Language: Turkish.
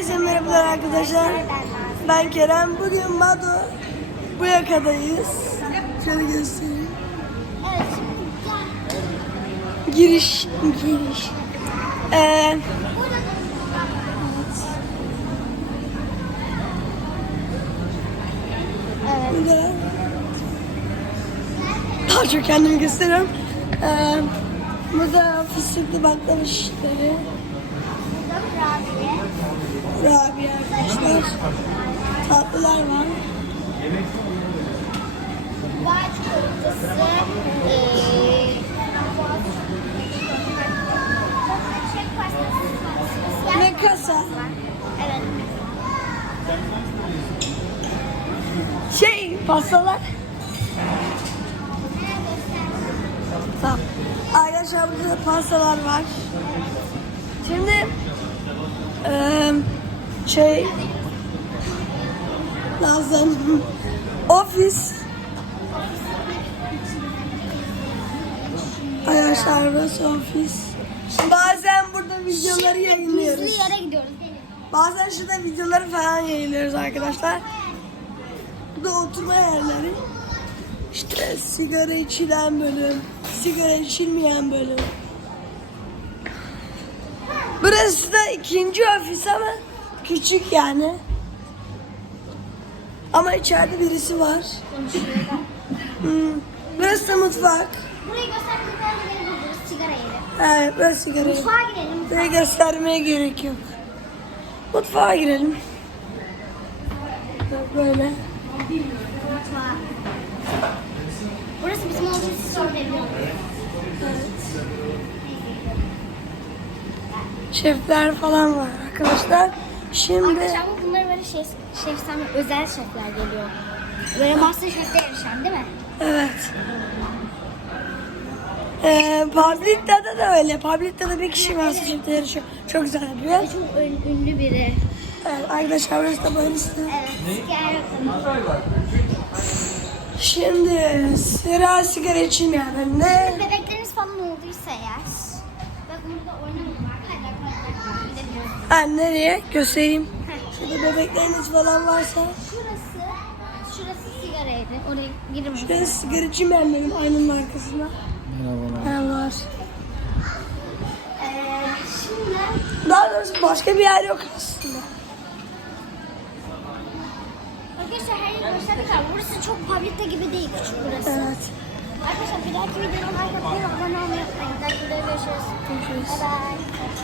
Herkese merhabalar arkadaşlar. Ben Kerem. Bugün Mado bu yakadayız. Şöyle göstereyim. Giriş, giriş. Ee, Evet. daha çok kendimi gösteriyorum. Ee, burada fıstıklı baklava şişleri. Kurabiye. Arkadaşlar. Tatlılar var. Ne kasa? Evet. Şey, pastalar. Tamam. Arkadaşlar burada da pastalar var. Şimdi eee şey lazım. Ofis. Arkadaşlar burası ofis. Bazen burada videoları yayınlıyoruz. Gizli yere gidiyoruz. Bazen şurada videoları falan yayınlıyoruz arkadaşlar. Bu da oturma yerleri. İşte sigara içilen bölüm, sigara içilmeyen bölüm. Burası da ikinci ofis ama küçük yani. Ama içeride birisi var. Hmm. Burası da mutfak. Burayı gösterdikten sonra buluruz. Sigara yeri. Evet, burası sigara. yeri. Mutfağa girelim. Burayı göstermeye gerek yok. Mutfağa girelim. Böyle. Mutfağa. Burası bizim olduğumuz için Şefler falan var arkadaşlar. Şimdi Arkadaşlar ama bunlar böyle şey, şefsen özel şefler geliyor. Böyle master şefte yarışan değil mi? evet. Ee, Pablita'da da öyle. Pablita'da bir kişi var şimdi yarışıyor. Çok güzel yapıyor. Ve çok ön- ünlü biri. Evet, arkadaşlar burası da böylesi. Evet. Şimdi sıra sigara içilmeyen bölümde. Bebekleriniz falan olduysa eğer. Bakın burada. Hadi arkadaşlar Ha, nereye? Göstereyim. Şurada bebekleriniz falan varsa. Şurası, şurası sigara yeri. Oraya girmeyin. Şurada sigara içilmeyen bölüm aynanın arkasında. Merhabalar. Ee, şimdi Daha doğrusu başka bir yer yok aslında. arkadaşlar her yeri gösterdik ama burası çok publikte gibi değil. Küçük burası. Evet. Arkadaşlar bir dahaki videoda like atmayı abone olmayı unutmayın. Bir dahaki videoda görüşürüz. Görüşürüz. Bye bye.